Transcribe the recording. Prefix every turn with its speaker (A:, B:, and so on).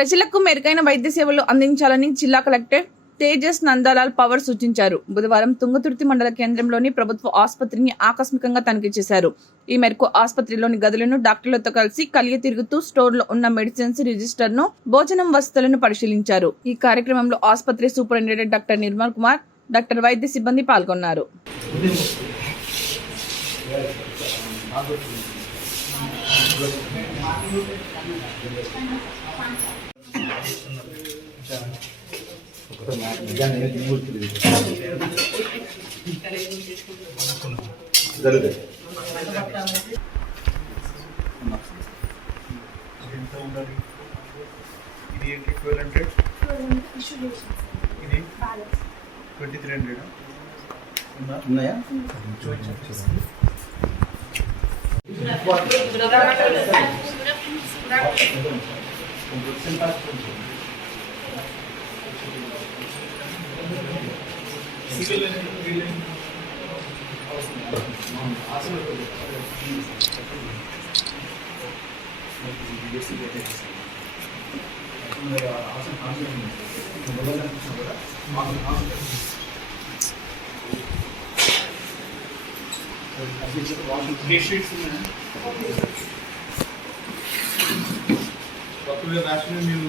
A: ప్రజలకు మెరుగైన వైద్య సేవలు అందించాలని జిల్లా కలెక్టర్ తేజస్ నందలాల్ పవర్ సూచించారు. బుధవారం తుంగతుర్తి మండల కేంద్రంలోని ప్రభుత్వ ఆసుపత్రిని ఆకస్మికంగా తనిఖీ చేశారు. ఈ మేరకు ఆసుపత్రిలోని గదులను డాక్టర్లతో కలిసి కలిగి తిరుగుతూ స్టోర్లో ఉన్న మెడిసిన్స్ రిజిస్టర్ను భోజనం వసతులను పరిశీలించారు. ఈ కార్యక్రమంలో ఆసుపత్రి superintendent doctor Nirmal Kumar doctor వైద్య సిబ్బంది పాల్గొన్నారు.
B: ఎంత ఉండాలి ఇది ఏంటి ట్వెల్వ్ హండ్రెడ్ ఇది ట్వంటీ త్రీ హండ్రెడ్ ఉందా
C: ఉన్నాయా
B: త్రీ షీట్స్ ఉన్నాయా డాక్టర్ గారు రాసిన మీరు